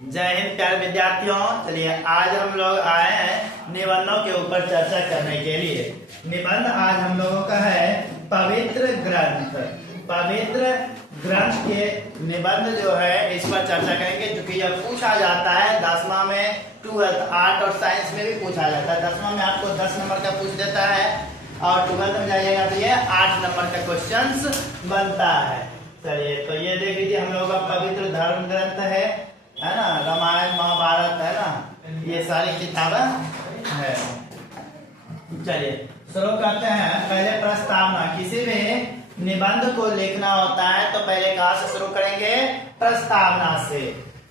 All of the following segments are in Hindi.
जय हिंद प्यारे विद्यार्थियों। चलिए आज हम लोग आए हैं निबंधों के ऊपर चर्चा करने के लिए। निबंध आज हम लोगों का है पवित्र ग्रंथ। पवित्र ग्रंथ के निबंध जो है इस पर चर्चा करेंगे, क्योंकि यह पूछा जाता है 10वां में, 12th आर्ट और साइंस में भी पूछा जाता है। 10वां में आपको 10 नंबर का पूछ देता है और 12th में जाइएगा तो ये 8 नंबर का क्वेश्चन बनता है। चलिए तो ये देख लीजिए, हम लोगों का पवित्र धर्म ग्रंथ है ना, रामायण महाभारत है ना, ये सारी किताबें है। चलिए शुरू करते हैं। पहले प्रस्तावना। किसी भी निबंध को लिखना होता है तो पहले कहाँ से शुरू करेंगे? प्रस्तावना से।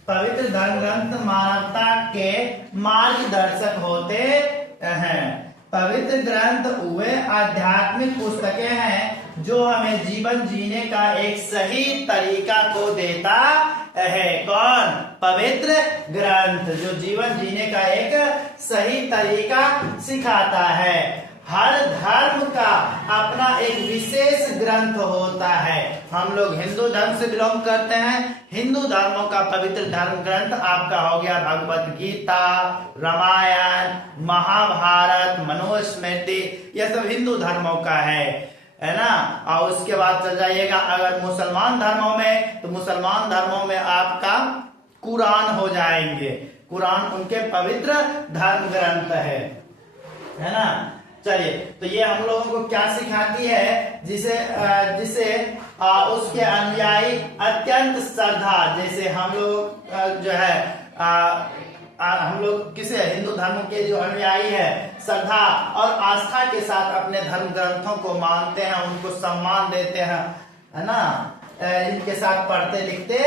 पवित्र धर्म ग्रंथ मानवता के मार्गदर्शक होते हैं। पवित्र ग्रंथ वे आध्यात्मिक पुस्तकें हैं जो हमें जीवन जीने का एक सही तरीका को देता है। कौन? पवित्र ग्रंथ जो जीवन जीने का एक सही तरीका सिखाता है। हर धर्म का अपना एक विशेष ग्रंथ होता है। हम लोग हिंदू धर्म से बिलोंग करते हैं। हिंदू धर्मों का पवित्र धर्म ग्रंथ आपका हो गया भगवत गीता, रामायण, महाभारत, मनुस्मृति, यह सब हिंदू धर्मों का है ना। और उसके बाद चल जाइएगा अगर मुसलमान धर्मों में, तो मुसलमान धर्मों में आपका कुरान हो जाएंगे। कुरान उनके पवित्र धर्म ग्रंथ है ना। चलिए तो ये हम लोगों को क्या सिखाती है? जिसे उसके अनुयायी अत्यंत श्रद्धा, जैसे हम लोग जो है हम लोग किसे हिंदू धर्म के जो अनुयायी है श्रद्धा और आस्था के साथ अपने धर्म ग्रंथों को मानते हैं, उनको सम्मान देते हैं, है ना। इनके साथ पढ़ते लिखते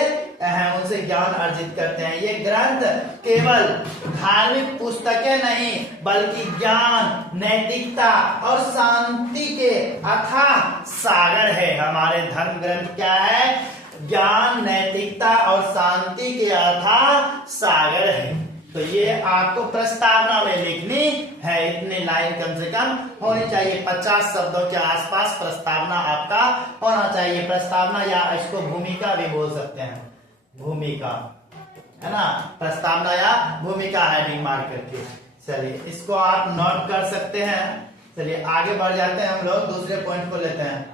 हैं, उनसे ज्ञान अर्जित करते हैं। ये ग्रंथ केवल धार्मिक पुस्तकें नहीं बल्कि ज्ञान, नैतिकता और शांति के अथाह सागर है। हमारे धर्म ग्रंथ क्या है? ज्ञान, नैतिकता और शांति के अथाह सागर है। तो ये आपको प्रस्तावना में लिखनी है। इतनी लाइन कम से कम होनी चाहिए। 50 शब्दों के आसपास प्रस्तावना आपका होना चाहिए। प्रस्तावना या इसको भूमिका भी बोल सकते हैं, भूमिका, है ना। प्रस्तावना या भूमिका हेडिंग मार करके। चलिए इसको आप नोट कर सकते हैं। चलिए आगे बढ़ जाते हैं, हम लोग दूसरे पॉइंट को लेते हैं।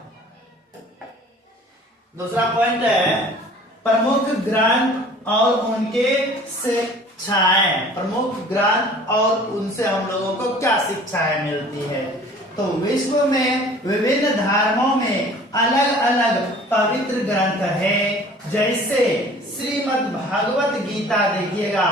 दूसरा पॉइंट है प्रमुख ग्रंथ और उनके शिक्षाएं। प्रमुख ग्रंथ और उनसे हम लोगों को क्या शिक्षाएं मिलती है? तो विश्व में विभिन्न धर्मों में अलग अलग पवित्र ग्रंथ है, जैसे श्रीमद् भगवत गीता देखिएगा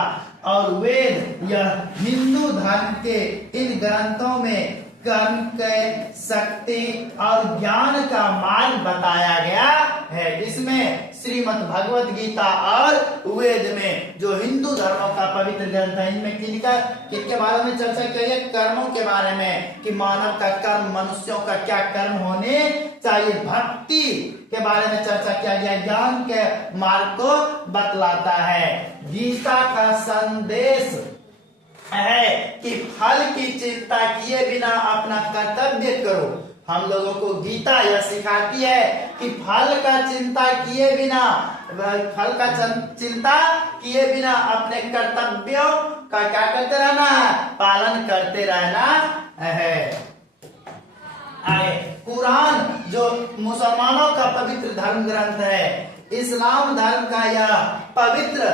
और वेद। यह हिंदू धर्म के इन ग्रंथों में कर्म के शक्ति और ज्ञान का मार्ग बताया गया है। इसमें श्रीमद् भगवत गीता और वेद में जो हिंदू धर्मों का पवित्र ग्रंथ है, इनमें किनके बारे में चर्चा की है? कर्मों के बारे में, कि मानव का कर्म, मनुष्यों का क्या कर्म होने चाहिए। भक्ति के बारे में चर्चा किया गया। ज्ञान के मार्ग को बतलाता है। गीता का संदेश है कि फल की चिंता किए बिना अपना कर्तव्य करो। हम लोगों को गीता यह सिखाती है कि फल का चिंता किए बिना, अपने कर्तव्यों का क्या करते रहना है? पालन करते रहना है। कुरान जो मुसलमानों का पवित्र धर्म ग्रंथ है, इस्लाम धर्म का यह पवित्र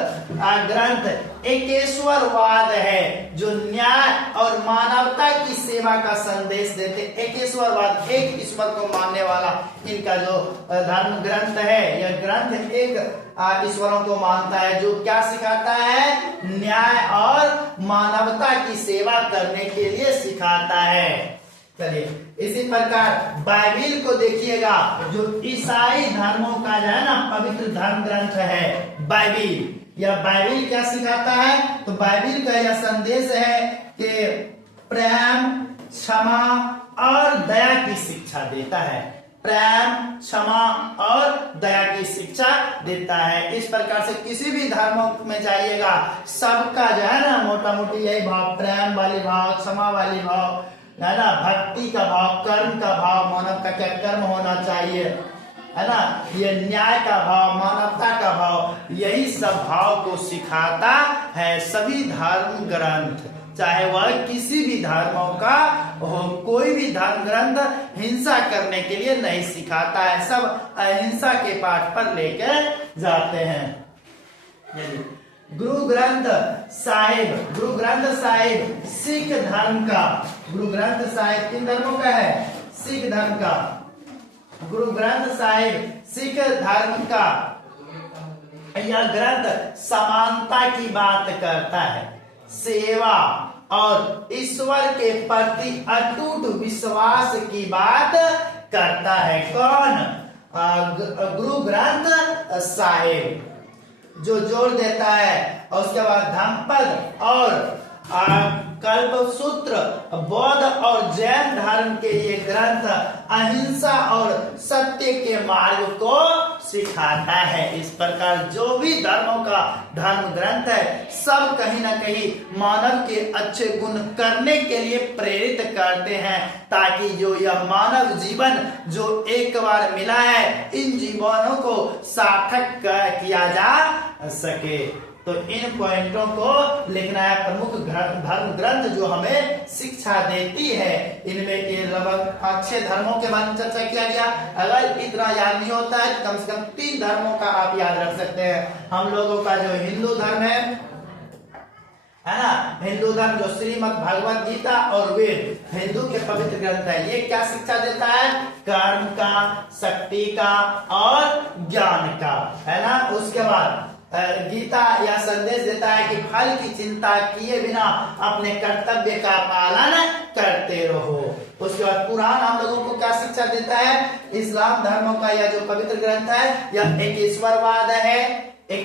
ग्रंथ एकेश्वरवाद है, जो न्याय और मानवता की सेवा का संदेश देते। एकेश्वरवाद, एक ईश्वर को मानने वाला इनका जो धर्म ग्रंथ है, यह ग्रंथ एक ईश्वरों को मानता है, जो क्या सिखाता है? न्याय और मानवता की सेवा करने के लिए सिखाता है। चलिए इसी प्रकार बाइबिल को देखिएगा, जो ईसाई धर्मों का जो है ना पवित्र धर्म ग्रंथ है बाइबिल। यह बाइबिल क्या सिखाता है? तो बाइबिल का यह संदेश है कि प्रेम, क्षमा और दया की शिक्षा देता है। प्रेम, क्षमा और दया की शिक्षा देता है। इस प्रकार से किसी भी धर्मों में जाइएगा, सबका जो है ना मोटा मोटी यही भाव, प्रेम वाली भाव, क्षमा वाली भाव, है ना, भक्ति का भाव, कर्म का भाव, मानव का क्या कर्म होना चाहिए, है ना, ये न्याय का भाव, मानवता का भाव, यही सब भाव को सिखाता है सभी धर्म ग्रंथ, चाहे वह किसी भी धर्मों का हो। कोई भी धर्म ग्रंथ हिंसा करने के लिए नहीं सिखाता है, सब अहिंसा के पाठ पर लेकर जाते हैं। गुरु ग्रंथ साहिब सिख धर्म का, गुरु ग्रंथ साहिब किन धर्मों का है? सिख धर्म का। गुरु ग्रंथ साहिब सिख धर्म का यह ग्रंथ समानता की बात करता है, सेवा और ईश्वर के प्रति अटूट विश्वास की बात करता है। कौन? गुरु ग्रंथ साहिब, जो जोड़ देता है। और उसके बाद धम्मपद और कल्पसूत्र, बौद्ध और जैन धर्म के ये ग्रंथ अहिंसा और सत्य के मार्ग को सिखाता है। इस प्रकार जो भी धर्मों का धर्म ग्रंथ है, सब कहीं ना कहीं मानव के अच्छे गुण करने के लिए प्रेरित करते हैं, ताकि जो यह मानव जीवन जो एक बार मिला है, इन जीवनों को सार्थक किया जा सके। तो इन पॉइंटों को लिखना है। प्रमुख धर्म ग्रंथ जो हमें शिक्षा देती है, इनमें ये लगभग 5-6 धर्मों के बारे में चर्चा किया गया। अगर इतना याद नहीं होता है तो कम से कम 3 धर्मों का आप याद रख सकते हैं। हम लोगों का जो हिंदू धर्म है ना, हिंदू धर्म जो श्रीमद् भगवत गीता और वेद हिंदू के पवित्र ग्रंथ है, ये क्या शिक्षा देता है? कर्म का, शक्ति का और ज्ञान का, है ना। उसके बाद गीता यह संदेश देता है कि फल की चिंता किए बिना अपने कर्तव्य का पालन करते रहो। उसके बाद कुरान हम लोगों को क्या शिक्षा देता है? इस्लाम धर्मों का यह जो पवित्र ग्रंथ है, यह एक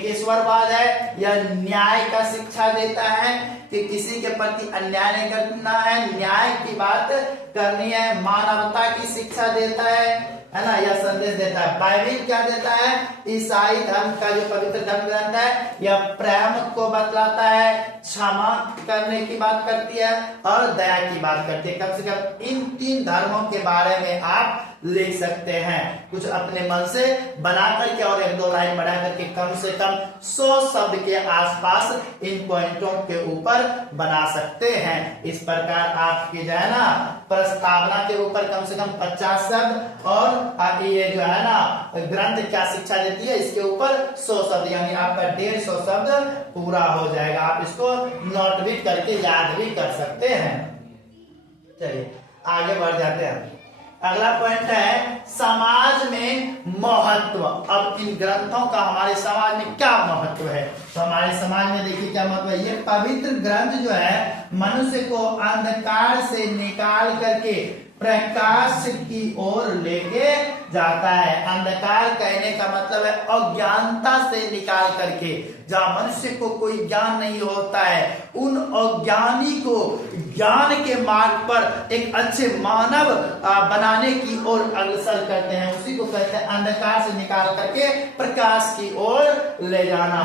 ईश्वरवाद है, यह न्याय का शिक्षा देता है कि किसी के प्रति अन्याय नहीं करना है, न्याय की बात करनी है, मानवता की शिक्षा देता है ना, यह संदेश देता है। बाइबिल क्या देता है? ईसाई धर्म का जो पवित्र धर्म ग्रंथ है, यह प्रेम को बतलाता है, क्षमा करने की बात करती है और दया की बात करती है। कम से कम इन 3 धर्मों के बारे में आप लिख सकते हैं, कुछ अपने मन से बना करके और 1-2 लाइन बढ़ा करके कम से कम 100 शब्द के आसपास इन पॉइंटों के ऊपर बना सकते हैं। इस प्रकार आपकी जो है ना प्रस्तावना के ऊपर कम से कम 50 शब्द और ये जो है ना ग्रंथ क्या शिक्षा देती है, इसके ऊपर 100 शब्द, यानी आपका 150 शब्द पूरा हो जाएगा। आप इसको नोट भी करके याद भी कर सकते हैं। चलिए आगे बढ़ जाते हैं। अगला पॉइंट है समाज में महत्व। अब इन ग्रंथों का हमारे समाज में क्या महत्व है? तो हमारे समाज में देखिए क्या महत्व है। ये पवित्र ग्रंथ जो है मनुष्य को अंधकार से निकाल करके प्रकाश की ओर लेके जाता है। अंधकार कहने का मतलब है अज्ञानता से निकाल करके, जहां मनुष्य को कोई ज्ञान नहीं होता है, उन अज्ञानी को ज्ञान के मार्ग पर एक अच्छे मानव बनाने की ओर अग्रसर करते हैं। उसी को कहते हैं अंधकार से निकाल करके प्रकाश की ओर ले जाना।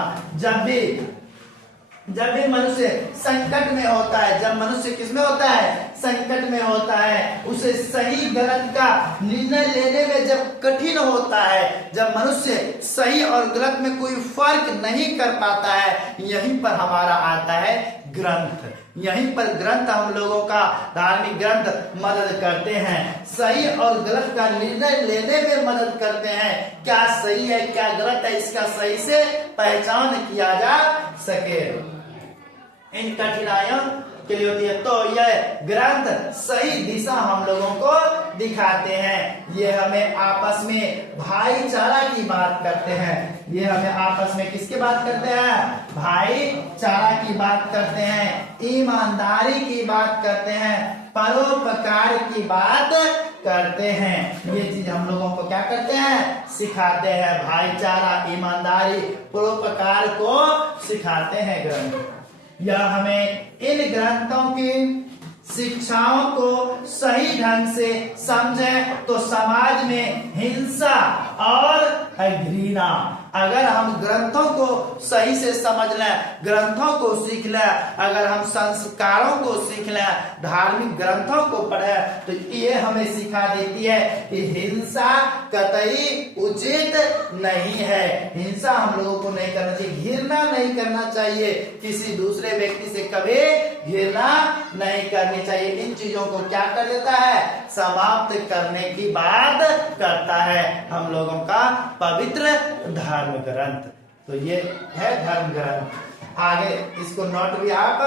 जब भी मनुष्य संकट में होता है, जब मनुष्य किसमें होता है? संकट में होता है, उसे सही गलत का निर्णय लेने में जब कठिन होता है, जब मनुष्य सही और गलत में कोई फर्क नहीं कर पाता है, यहीं पर हमारा आता है ग्रंथ। यहीं पर ग्रंथ हम लोगों का धार्मिक ग्रंथ मदद करते हैं, सही और गलत का निर्णय लेने में मदद करते हैं। क्या सही है क्या गलत है, इसका सही से पहचान किया जा सके। इन कठिनाइयों के लिए होती है। तो यह ग्रंथ सही दिशा हम लोगों को दिखाते हैं। ये हमें आपस में भाईचारा की बात करते हैं। ये हमें आपस में किसकी बात करते हैं? भाईचारा की बात करते हैं, ईमानदारी की बात करते हैं, परोपकार की बात करते हैं। ये चीज हम लोगों को क्या करते हैं? सिखाते हैं। भाईचारा, ईमानदारी, परोपकार को सिखाते हैं ग्रंथ। यह हमें इन ग्रंथों की शिक्षाओं को सही ढंग से समझें तो समाज में हिंसा और घृणा अगर हम ग्रंथों को सही से समझ लें, ग्रंथों को सीख लें, अगर हम संस्कारों को सीख लें, धार्मिक ग्रंथों को पढ़ें, तो ये हमें सिखा देती है कि हिंसा कतई उचित नहीं है। हिंसा हम लोगों को नहीं करना चाहिए, घृणा नहीं करना चाहिए, किसी दूसरे व्यक्ति से कभी घृणा नहीं करनी चाहिए। इन चीजों को क्या कर देता है, समाप्त करने की बात करता है हम लोगों का पवित्र धर्म ग्रंथ। तो ये है धर्म ग्रंथ। आगे इसको नोट भी आप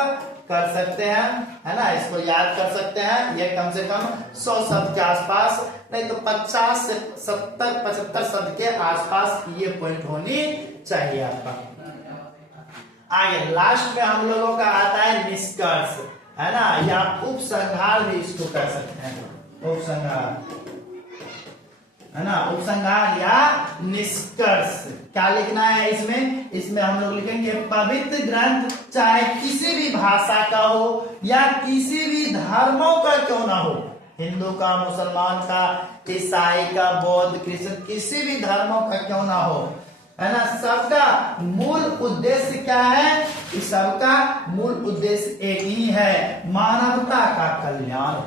कर सकते हैं, है ना, इसको याद कर सकते हैं। ये कम से कम 100 शब्द के आसपास, नहीं तो 50 से 70 75 शब्द के आसपास ये पॉइंट होनी चाहिए आपका। आगे लास्ट में हम लोगों का आता है निष्कर्ष, है ना, या उपसंहार भी इसको कर सकते हैं, उपसंहार, है ना, उपसंहार या निष्कर्ष। क्या लिखना है इसमें, इसमें हम लोग लिखेंगे पवित्र ग्रंथ चाहे किसी भी भाषा का हो या किसी भी धर्मों का क्यों ना हो, हिंदू का, मुसलमान का, ईसाई का, बौद्ध, क्रिश्चियन, किसी भी धर्मों का क्यों ना हो, है ना, सबका मूल उद्देश्य क्या है, इस सबका मूल उद्देश्य एक ही है, मानवता का कल्याण।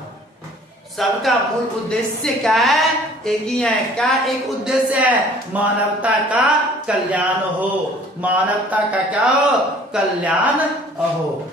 सबका मूल उद्देश्य क्या है, एक ही है। क्या एक उद्देश्य है, मानवता का कल्याण हो, मानवता का क्या हो, कल्याण हो।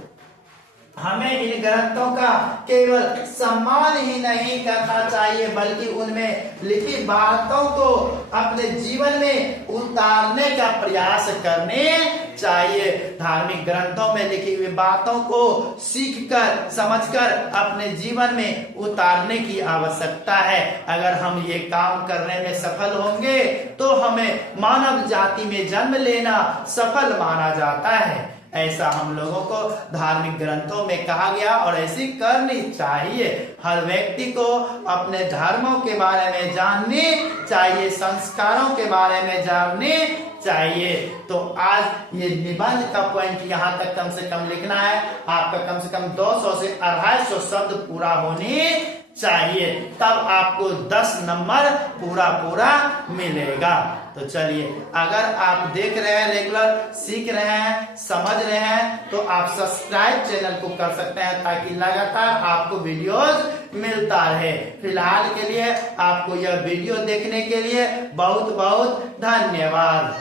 हमें इन ग्रंथों का केवल सम्मान ही नहीं करना चाहिए, बल्कि उनमें लिखी बातों को अपने जीवन में उतारने का प्रयास करने चाहिए। धार्मिक ग्रंथों में लिखी हुई बातों को सीखकर, समझकर अपने जीवन में उतारने की आवश्यकता है। अगर हम ये काम करने में सफल होंगे तो हमें मानव जाति में जन्म लेना सफल माना जाता है। ऐसा हम लोगों को धार्मिक ग्रंथों में कहा गया और ऐसी करनी चाहिए। हर व्यक्ति को अपने धर्मों के बारे में जाननी चाहिए, संस्कारों के बारे में जाननी चाहिए। तो आज ये निबंध का पॉइंट यहाँ तक कम से कम लिखना है आपका, कम से कम 200 से 250 शब्द पूरा होने चाहिए, तब आपको 10 नंबर पूरा मिलेगा। तो चलिए, अगर आप देख रहे हैं, रेगुलर सीख रहे हैं, समझ रहे हैं, तो आप सब्सक्राइब चैनल को कर सकते हैं, ताकि लगातार आपको वीडियोज मिलता रहे। फिलहाल के लिए आपको यह वीडियो देखने के लिए बहुत बहुत धन्यवाद।